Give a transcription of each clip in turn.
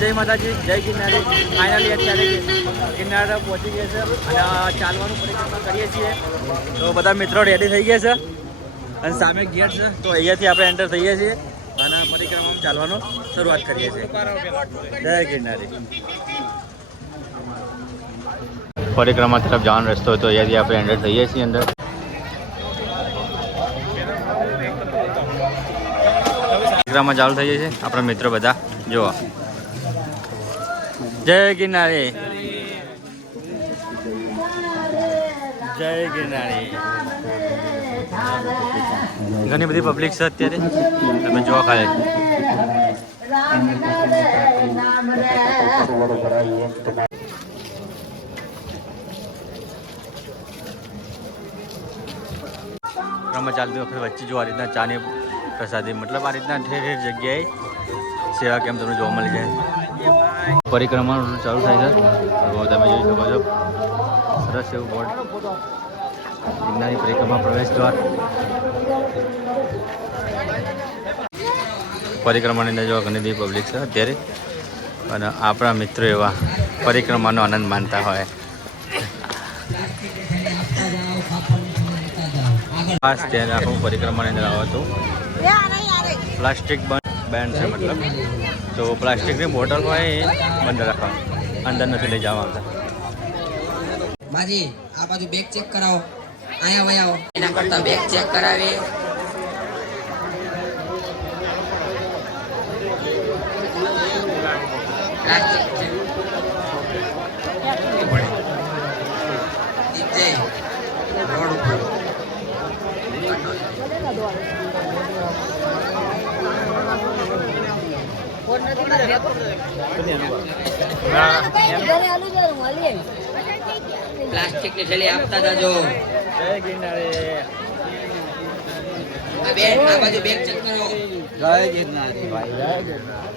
જય માતાજી, જય ગિરનારી. ફાઇનલી અત્યારે ગિરનાર પહોંચી ગયા છે અને ચાલવાનું પરિક્રમા કરીએ છીએ. તો બધા મિત્રો રેડી થઈ ગયા છે? અને સામે ગેટ છે, તો અહીંયાથી આપણે એન્ટર થઈએ છીએ અને પરિક્રમામાં ચાલવાનું શરૂઆત કરીએ છીએ. જય ગિરનારી. પરિક્રમા તરફ જવાનો રસ્તો હોય તો અહીંયાથી આપણે એન્ટર થઈએ છીએ અંદર. પરિક્રમા ચાલુ થઈ છે. આપણા મિત્રો બધા જોવા જય ગિરનારી. જય ગિરનારી. ઘણી બધી પબ્લિક છે અત્યારે. તમે જોવા ખાલી. રમત ચાલતી વખતે વચ્ચે જો આ રીતના ચાની પ્રસાદી, મતલબ આ રીતના ઠેર ઠેર જગ્યાએ સેવા કેમ તમને જોવા મળી જાય. પરિક્રમા ચાલુ થાય છે. તો તમે જોઈ શકો છો. સરસ એવું બોર્ડ ગિરનારી પરિક્રમા પ્રવેશ દ્વાર. પરિક્રમાની અંદર જોવા ઘણી બધી પબ્લિક છે અત્યારે. અને આપણા મિત્રો એવા પરિક્રમાનો આનંદ માનતા હોય. ખાસ ધ્યાન રાખવું પરિક્રમાની અંદર આવતું પ્લાસ્ટિક બેન્ડ છે મતલબ. તો પ્લાસ્ટિકની બોટલ હોય બંધ રાખવા. અંદર નથી લઈ જવા આવતા માજી, આ બાજુ બેગ ચેક કરાવો. અહીંયા વહી આવો. એના કરતા બેગ ચેક કરાવી. પ્લાસ્ટિક છે. નીચે, રોડ ઉપર. પ્લાસ્ટિકની થેલી આપતા જાજો. આ બાજુ બેગ ચેક જય ગિરનારી ભાઈ જય ગિરનારી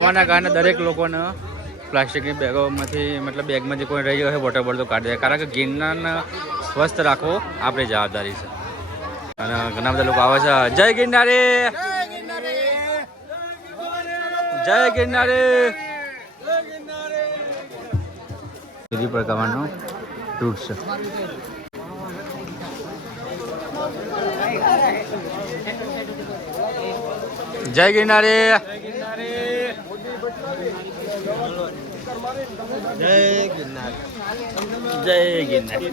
હોવાના કારણે દરેક લોકોને પ્લાસ્ટિકની બેગોમાંથી, મતલબ બેગમાંથી કોઈ રહી હોય વોટર બોટલ તો કાઢી દે. કારણ કે ગિરનારને સ્વસ્થ રાખવો આપણી જવાબદારી છે. અને ઘણા બધા લોકો આવે છે. જય ગિરનારે! જય ગિરનારે! ગિરી પ્રકારનો ટૂર છે. જય ગિરનારે! જય ગિરનાર. જય ગિરનારી.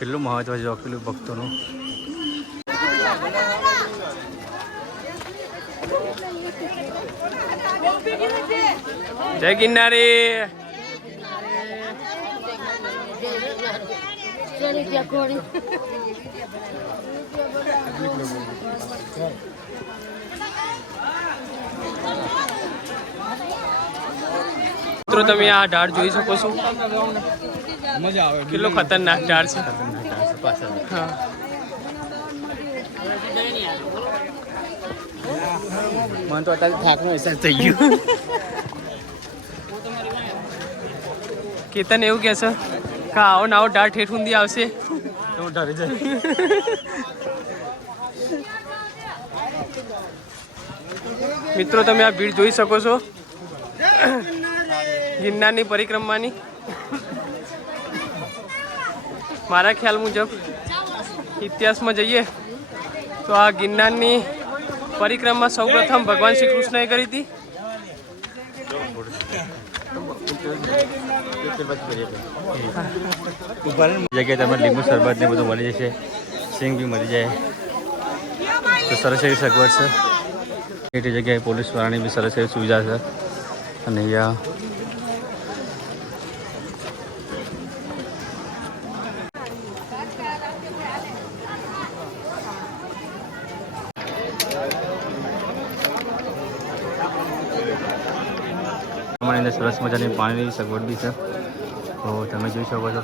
કેટલું મહત્વ છે જો ભક્તોનું? જય ગિરનારી. મિત્રો તમે આ ઢાળ જોઈ શકો છો. મજા આવે કેટલો ખતરનાક ઢાળ છે? હા. મને તો અત્યારે થાકનો અહેસાસ થઈ ગયો. કેતન એવું કહેશે કે આવો નાવો ડાળ ઠેઠ ઊંધી આવશે. તો હું ડરી જાય. મિત્રો તમે આ ભીડ જોઈ શકો છો. ગિરનારની પરિક્રમાની. મારા ખ્યાલ મુજબ ઇતિહાસમાં જઈએ તો આ ગિરનારની પરિક્રમા સૌપ્રથમ ભગવાન શ્રી કૃષ્ણએ કરી હતી. જગ્યાએ તમે લીંબુ શરબત ને બધું મળી જશે. સિંગ બી મળી જાય. તો સરસ એવી સગવડ છે. એટલી જગ્યાએ પોલીસ વાળાની બી સરસ એવી સુવિધા છે. અને અહીંયા સરસ મજાની પાણીની સગવડ બી છે તો તમે જોઈ શકો છો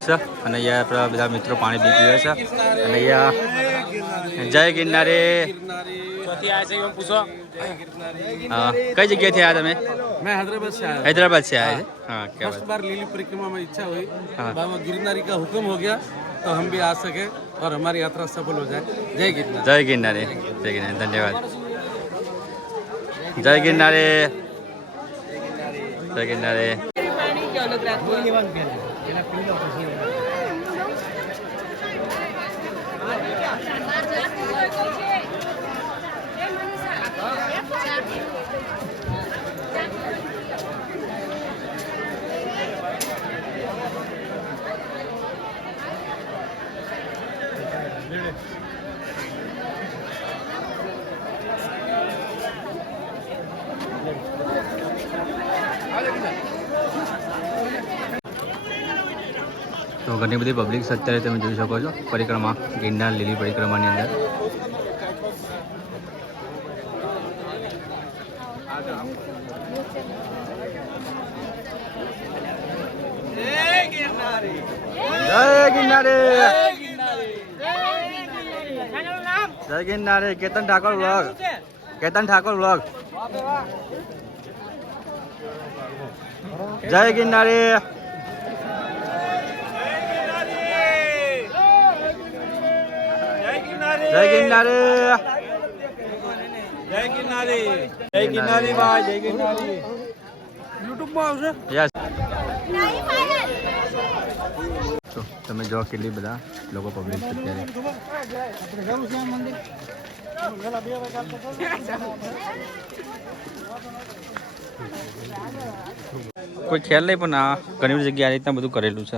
છે અને અહીંયા આપણા બધા મિત્રો પાણી પી પીવે છે અને અહીંયા જય ગિરનારી હા કઈ જગ્યાએથી આવ્યા તમે मैं हैदराबाद से आया હૈદરાબાદ से आए थे हाँ क्या फर्स्ट बार लीली परिक्रमा में इच्छा हुई हाँ। बाबा गिरनारी का हुक्म हो गया तो हम भी आ सके और हमारी यात्रा सफल हो जाए जय गिरनार જય ગિરનારી જય ગિરનારી ધન્યવાદ જય ગિરનારી જય ગિરનારી તો ઘણી બધી પબ્લિક અત્યારે તમે જોઈ શકો છો પરિક્રમા, ગિરનાર, લીલી પરિક્રમાની અંદર. જય ગિરનારી! જય ગિરનારી! કેતન ઠાકોર વ્લોગ કેતન ઠાકોર વ્લોગ જય ગિરનારી! જય ગિરનારી. જય ગિરનારી. જય ગિરનારી ભાઈ જય ગિરનારી. યુટ્યુબમાં આવશે? યસ. તો તમે જો કેટલી બધા લોકો પબ્લિક છે અત્યારે. કોઈ ખ્યાલ નહીં પણ આ ઘણી બધી જગ્યાએ આ રીતના બધું કરેલું છે.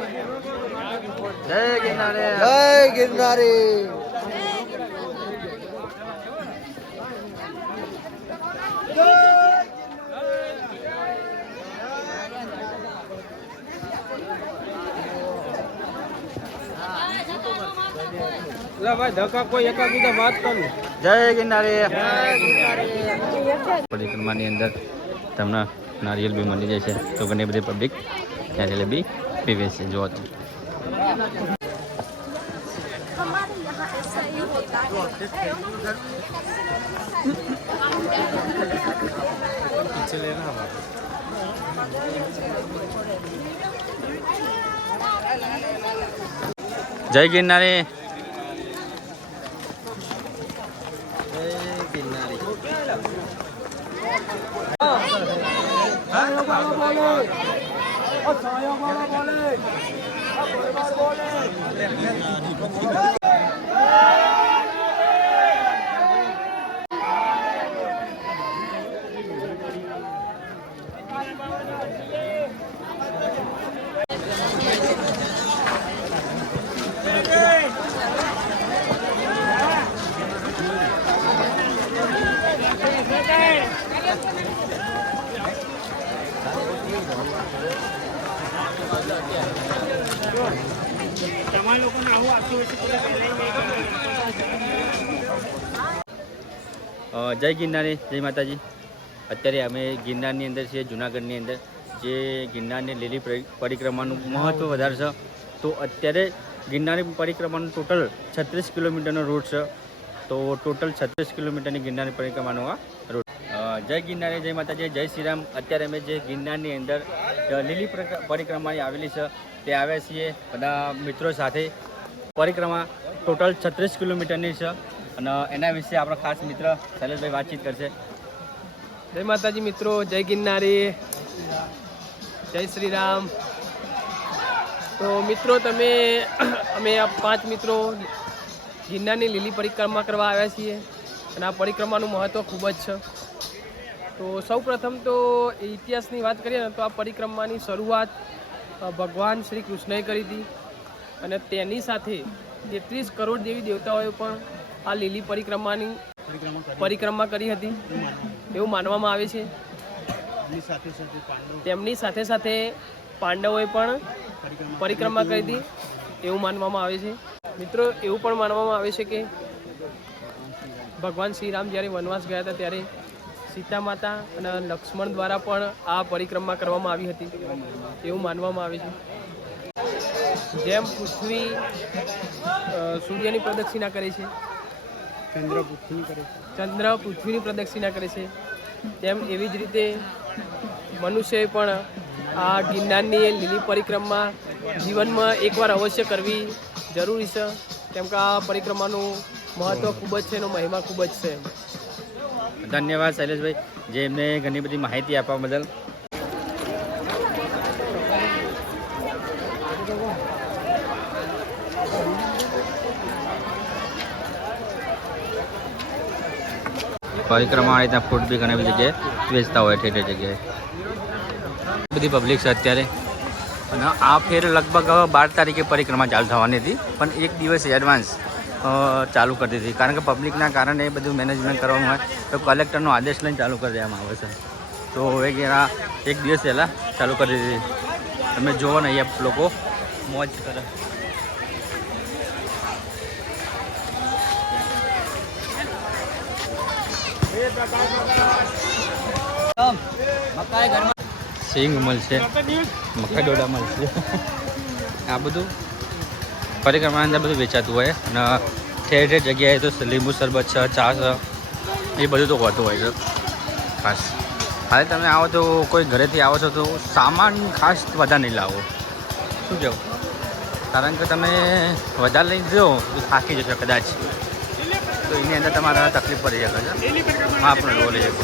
જય ગિરનારી જય જય ગિરનારી પરિક્રમાની અંદર તમને નારિયેલ બી મળી જાય છે તો ઘણી બધી પબ્લિક નારિયેલ બી પીવે છે. જોવા हमारे यहाँ ऐसा ही होता है जय गिरनारी गिरनारी やはり。જય ગિરનારી જય માતાજી. અત્યારે અમે ગિરનારની અંદર છીએ, જુનાગઢની અંદર. જે ગિરનારની લીલી પરિક્રમાનું મહત્ત્વ વધારે છે. તો અત્યારે ગિરનારી પરિક્રમાનું ટોટલ છત્રીસ કિલોમીટરનો રૂટ છે. તો ટોટલ છત્રીસ કિલોમીટરની ગિરનારી પરિક્રમાનો આ રૂટ જય ગિરનારી જય માતાજી, જય શ્રીરામ. અત્યારે અમે જે ગિરનારની અંદર લીલી પરિક્ર- પરિક્રમા આવેલી છે, તે આવ્યા છીએ. બધા મિત્રો સાથે. પરિક્રમા ટોટલ છત્રીસ કિલોમીટરની છે. અને એના વિશે આપણો ખાસ મિત્ર શૈલેષભાઈ વાતચીત કરશે. જય માતાજી મિત્રો, જય ગિરનારી, જય શ્રી રામ તો મિત્રો, તમે, અમે આ પાંચ મિત્રો ગિરનારની લીલી પરિક્રમા કરવા આવ્યા છીએ અને આ પરિક્રમાનું મહત્ત્વ ખૂબ જ છે. તો સૌ પ્રથમ તો ઇતિહાસની વાત કરીએ ને, તો આ પરિક્રમાની શરૂઆત ભગવાન શ્રી કૃષ્ણએ કરી હતી. અને તેની સાથે તેત્રીસ કરોડ દેવી દેવતાઓએ પણ આ લીલી પરિક્રમાની પરિક્રમા કરી. હતી. એવું માનવામાં આવે. છે. તેમની સાથે સાથે પાંડવોએ પણ પરિક્રમા કરી હતી. એવું માનવામાં આવે છે. મિત્રો એવું પણ માનવામાં આવે છે કે ભગવાન શ્રી રામ જ્યારે વનવાસ ગયા હતા ત્યારે સીતા માતા અને લક્ષ્મણ દ્વારા પણ આ પરિક્રમા કરવામાં આવી હતી. એવું માનવામાં આવે છે. જેમ પૃથ્વી સૂર્યની પ્રદક્ષિણા કરે છે ચંદ્ર પૃથ્વીની પ્રદક્ષિણા કરે છે. તેમ એવી જ રીતે મનુષ્યએ પણ આ ગિરનારની લીલી પરિક્રમા જીવનમાં એકવાર અવશ્ય કરવી જરૂરી છે. કેમ કે આ પરિક્રમાનું મહત્ત્વ ખૂબ જ છે એનો મહિમા ખૂબ જ છે. ધન્યવાદ શૈલેષભાઈ, જે એમને ઘણી બધી માહિતી આપવા બદલ. પરિક્રમા આ રીતના ફૂડ બી ઘણી બધી જગ્યાએ વેચતા હોય ઠેઠી જગ્યાએ. બધી પબ્લિક છે અત્યારે. અને આ ફેર લગભગ બાર તારીખે પરિક્રમા ચાલુ થવાની હતી, પણ એક દિવસ એડવાન્સ ચાલુ કરી દીધી. કારણ કે પબ્લિકના કારણે એ બધું મેનેજમેન્ટ કરવામાં આવે તો કલેક્ટરનો આદેશ લઈને ચાલુ કરી દેવામાં આવે છે. તો હવે એના એક દિવસ પહેલાં ચાલુ કરી દીધી. તમે જુઓ ને અહીંયા લોકો મોજ કરે. સિંગ મળશે મકાઈ ડોડા મળશે આ બધું પરિક્રમા અંદર બધું વેચાતું હોય અને ઠેર ઠેર જગ્યાએ તો લીંબુ શરબત છે, ચા છે, એ બધું તો હોતું હોય છે. ખાસ. હવે તમે આવો તો કોઈ ઘરેથી આવો છો તો સામાન ખાસ વધારે નહીં લાવો. શું કહો કારણ કે તમે વધારે લઈ જો તો થાકી જશો કદાચ. તો એની અંદર તમારે તકલીફ પડી શકે છે. હા આપણે લો લઈ શકો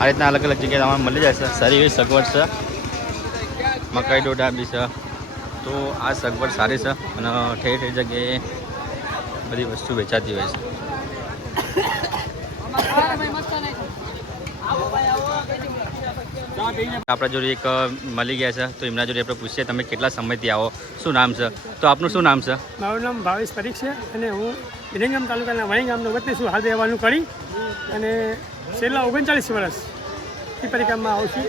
આ રીતના અલગ અલગ જગ્યાએ તમારે મળી જશે સારી એવી સગવડ છે. મકાઈ ડોડા બી છે. તો આ સગવડ સારી છે અને ઠેર ઠેર જગ્યાએ બધી વસ્તુ વેચાતી હોય છે. આપણા જોડે એક મળી ગયા છે, તો એમના જોડે આપણે પૂછીએ તમે કેટલા સમયથી આવો? શું નામ છે? તો આપનું શું નામ છે? મારું નામ ભાવેશ પરીખ છે અને હું વિરંગામ તાલુકાના વાણી ગામનો વતની શું હાલ રહેવાનું કરી અને છેલ્લા ઓગણચાળીસ વર્ષ એ પરિક્રમમાં આવું છું.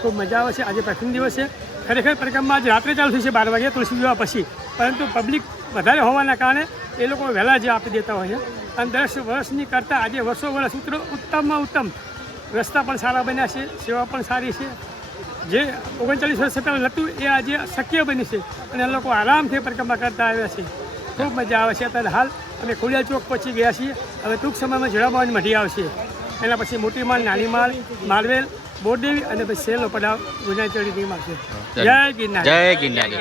ખૂબ મજા આવે છે. આજે પ્રથમ દિવસ છે. ખરેખર પરિક્રમા આજે રાત્રે ચાલુ થશે બાર વાગે તુલસી વિવાહ પછી. પરંતુ પબ્લિક વધારે હોવાના કારણે એ લોકો વહેલા જે આપી દેતા હોય છે. અને દસ વર્ષની કરતાં આજે વર્ષો વર્ષ ઉત્તર ઉત્તમમાં ઉત્તમ રસ્તા પણ સારા બન્યા છે સેવા પણ સારી છે. જે ઓગણચાલીસ વર્ષ પહેલાં હતું એ આજે શક્ય બની છે. અને લોકો આરામથી પરિક્રમા કરતા આવ્યા છે. ખૂબ મજા આવે છે અત્યારે હાલ. અમે ખોડિયા ચોક પહોંચી ગયા છીએ. હવે ટૂંક સમયમાં જળાબાવાની મઢી આવશે. એના પછી મોટી માળ નાની માળ માલવેલ બોરદેવી અને પછી સેલો પડાવ ગુજરાતી આવશે. જય ગિરનાર. જય ગિરનારી.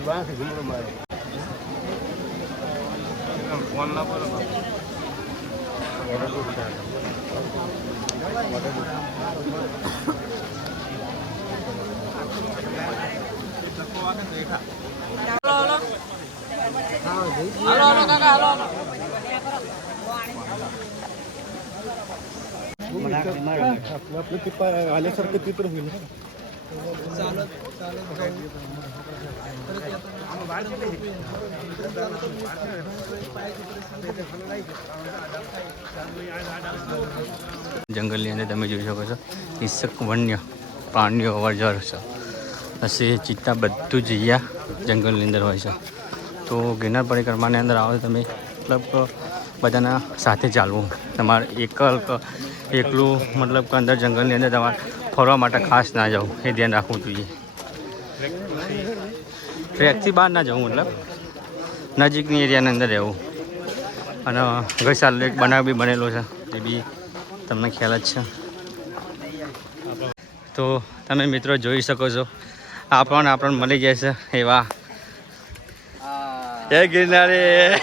મારે વાંખ ઘૂમડો મારે ફોન ના બોલો હાલો હાલો કાકા હાલો હાલો मला मला आपलं ती हाल्यासारखं ती तर होईल જંગલની અંદર તમે જોઈ શકો છો હિંસક વન્ય પ્રાણીઓ અવર છે. હશે, ચિત્તા બધું જ અહીંયા જંગલની અંદર હોય છે. તો ગિરનાર પરિક્રમાની અંદર આવો તમે મતલબ બધાના સાથે ચાલવું. તમારે એકલ એકલું મતલબ કે અંદર જંગલની અંદર તમારે ફરવા માટે ખાસ ના જવું એ ધ્યાન રાખવું જોઈએ. ટ્રેકથી બહાર ના જવું મતલબ. નજીકની એરિયાની અંદર રહેવું. અને ગઈ એક બનાવ બી બનેલો છે. એ બી તમને ખ્યાલ જ છે. તો તમે મિત્રો જોઈ શકો છો. આપણને આપણને મળી જાય છે એવા. જય ગિરનારી.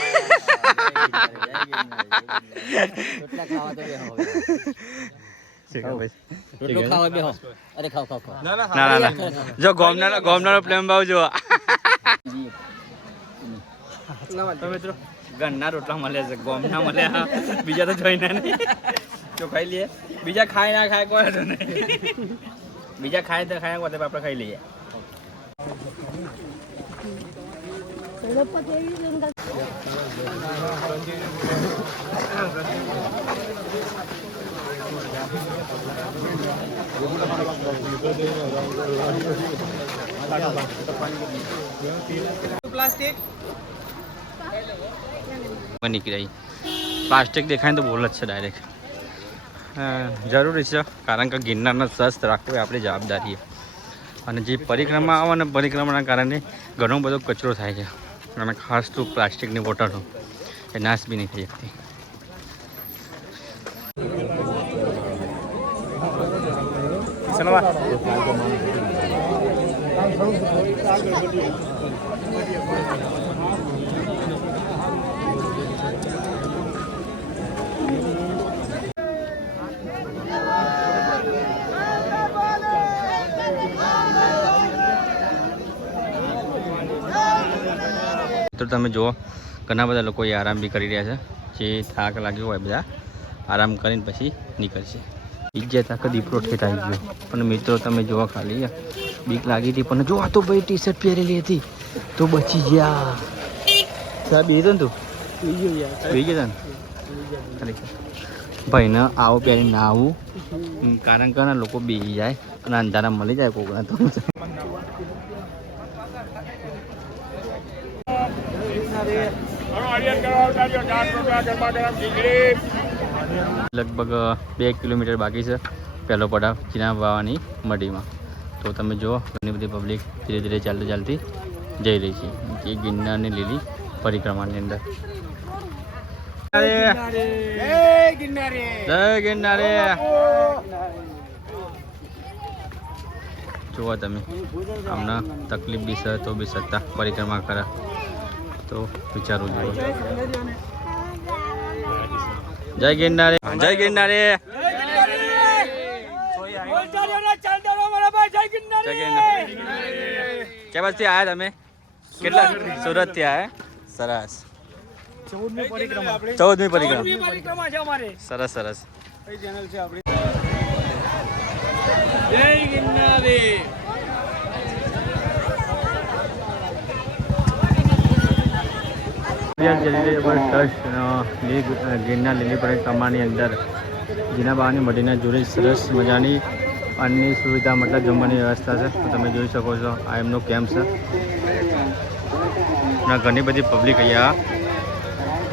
ના ના ના જો ગોમના ગોમનાનો પ્રેમ ભાવ જો તો મિત્રો ગન્ના રોટલા મળે છે. ગોમના મળે બીજા તો જોઈને નહીં. જો ખાઈ લઈએ. બીજા ખાય ના ખાય કોઈ તો નહીં. બીજા ખાય તો ખાય કોઈ આપણે ખાઈ લઈએ. નીકળી પ્લાસ્ટિક દેખાય તો બોલ જ છે ડાયરેક્ટ જરૂરી છે, કારણ કે ગિરનારનો સ્વસ્થ રાખવું એ આપણી જવાબદારી અને જે પરિક્રમા આવે ને પરિક્રમાના કારણે ઘણો બધો કચરો થાય છે. અને ખાસ તો પ્લાસ્ટિકની બોટલો. એ નાશ બી નહીં થઈ શકતી. તો તમે જુઓ, ઘણા બધા લોકો આરામ બી કરી રહ્યા છે. જે થાક લાગ્યો હોય બધા, આરામ કરીને પછી નીકળશે. બીજા આખો દીપડો ઠેઠ આવી ગયો. પણ મિત્રો, તમે જોવા ખાલી બીક લાગી હતી, પણ જો આ તો ભાઈ ટી શર્ટ પહેરેલી હતી, તો બચી ગયા. સાહેબ એ તું. બીજી ગયા ભાઈ, ને આવો પહેરીને ના આવું. કારણ કે લોકો બેસી જાય અને અંધારા મળી જાય કોકના તો. લગભગ બે કિલોમીટર બાકી છે પહેલો પડાવ ચીના વાવાની મઢીમાં. તો તમે જુઓ ઘણી બધી પબ્લિક ધીરે ધીરે ચાલતી ચાલતી જઈ રહી છે. જે ગિરનારની લીલી પરિક્રમાની અંદર. જુઓ તમે હમણાં તકલીફ બી છે તો બી સત્તા પરિક્રમા કરા. તો વિચારવું જોઈએ. જય ગિરનારે. જય ગિરનારે. જય ગિરનારી. કે પછી આવ્યા તમે? કેટલા સુરતથી આવ્યા સરસ. ચૌદમી પરિક્રમા. જય છે અમારે ચાલી રહ્યું પણ ટ્રસ્ટ ગિરનાર લીલી કમાની અંદર જીનાબાની મઢીના જોડે સરસ મજાની અન્નની સુવિધા મતલબ જમવાની વ્યવસ્થા છે. તમે જોઈ શકો છો, આ એમનો કેમ્પ છે. ઘણી બધી પબ્લિક અહીંયા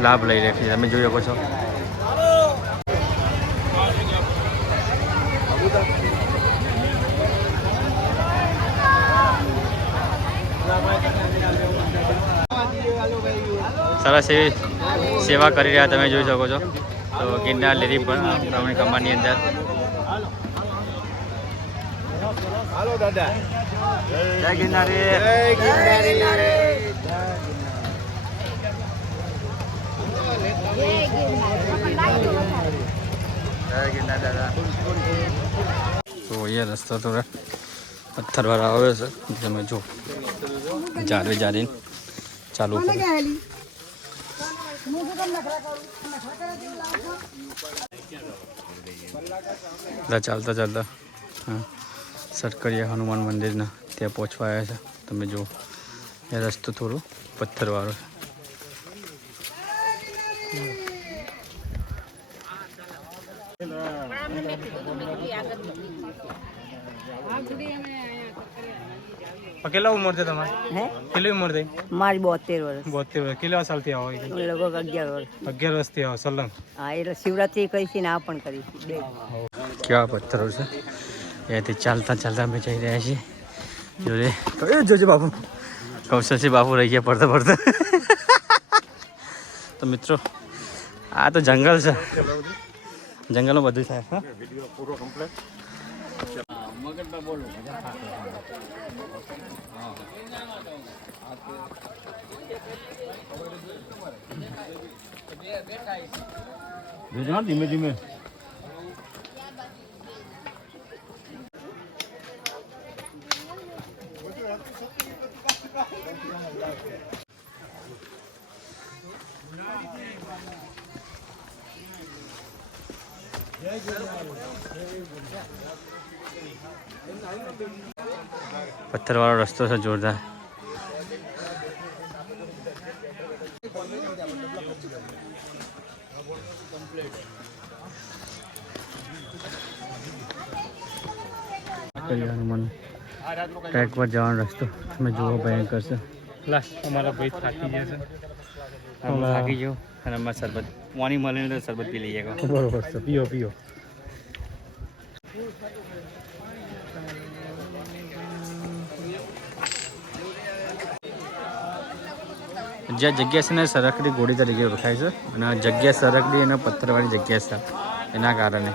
લાભ લઈ રહી છે. તમે જોઈ શકો છો. સરસ એવી સેવા કરી રહ્યા તમે જોઈ શકો છો. તો ગિરનાર લેરી પણ પ્રવણી કમાની અંદર. તો અહીંયા રસ્તા થોડા પથ્થરવાળા આવે છે. તમે જો જારે જારીને ચાલુ બધા ચાલતા ચાલતા હા સરકરિયા હનુમાન મંદિરના ત્યાં પહોંચવા આવ્યા છે તમે જુઓ એ રસ્તો થોડો પથ્થરવાળો છે કેટલા ઉંમર છે તમારી? હે? કેટલી ઉંમર થઈ? મારી બોતેર વર્ષ. બોતેર વર્ષ. કેટલા સાલથી આવો લગભગ અગિયાર વર્ષ. અગિયાર વર્ષથી આવો સલંગ હા એટલે શિવરાત્રી કરી છે ને આ પણ કરી બે. કેવા પથ્થરો છે? ત્યાંથી ચાલતા ચાલતા અમે જઈ રહ્યા છીએ. જોજે. કયો જોજે બાપુ. કૌશલસિંહ બાપુ રહી ગયા પડતા પડતા તો મિત્રો આ તો જંગલ છે. જંગલમાં બધું થાય હા? ધીમે ધીમે. પથ્થરવાળો રસ્તો છે જોરદાર. હનુમાન ટ્રેક પર જવાનો રસ્તો તમે જુઓ ભયંકર છે. લાસ્ટ અમારા ભાઈ થાકી જશે થાકી ગયો અને અમારે શરબત પાણી મળે તો શરબત પી લઈએ. બરોબર છે. પીઓ પીઓ. જ્યાં જગ્યા છે ને સરકડી ગોળી તરીકે ઓળખાય છે. અને જગ્યા સરકડી અને પથ્થરવાળી જગ્યા છે એના કારણે.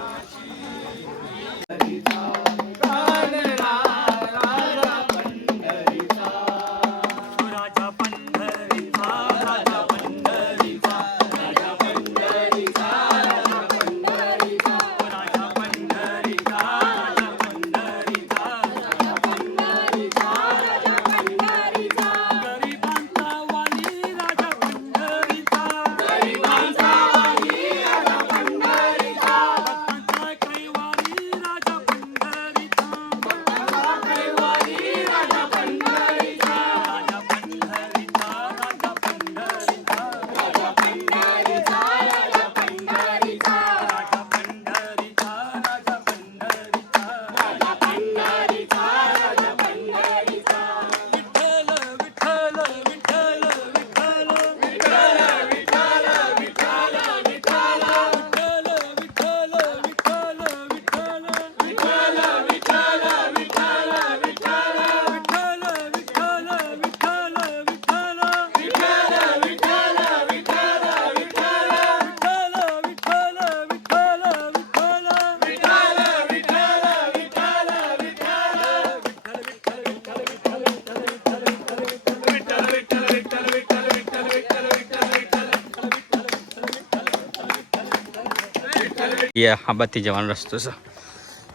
એ આ બાજુથી જવાનો રસ્તો છે.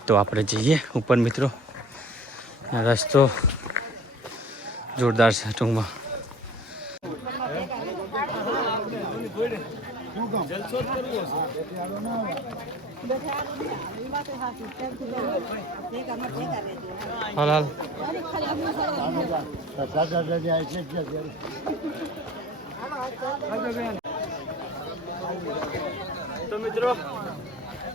તો આપણે જઈએ ઉપર, મિત્રો. રસ્તો જોરદાર છે ટૂંકમાં. તો મિત્રો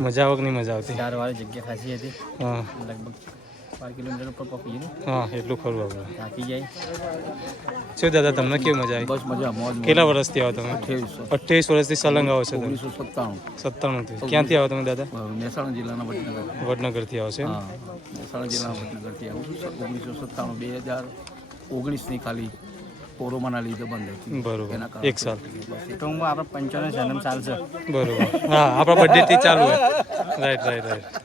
મજા આવક નહીં મજા આવતી? ચારવાળી જગ્યા ખાસી હતી. હા. લગભગ બાર કિલોમીટર ઉપર પહોંચી ગયું. હા એટલું ખરું આપણે. થાકી જાય. શું દાદા તમને કેવી મજા આવી? બસ મજા મોજ કેટલા વર્ષથી આવો તમે? અઠ્યાવીસ વર્ષથી સલંગ આવો છો ઓગણીસો સત્તાણું. સત્તાણુંથી. ક્યાંથી આવો તમે દાદા? મહેસાણા જિલ્લાના વડનગર. વડનગરથી આવો છો મહેસાણા જિલ્લાના વડનગરથી આવું ઓગણીસો સત્તાણું બે હજાર ઓગણીસની ખાલી કોરોનાના લીધે બંધ હતી બરોબર. એના કારણે એક સાલ. તો હું આપણે પંચાવન જન્મ ચાલશે બરોબર. હા આપણા બર્થડેથી ચાલુ હોય. Right right right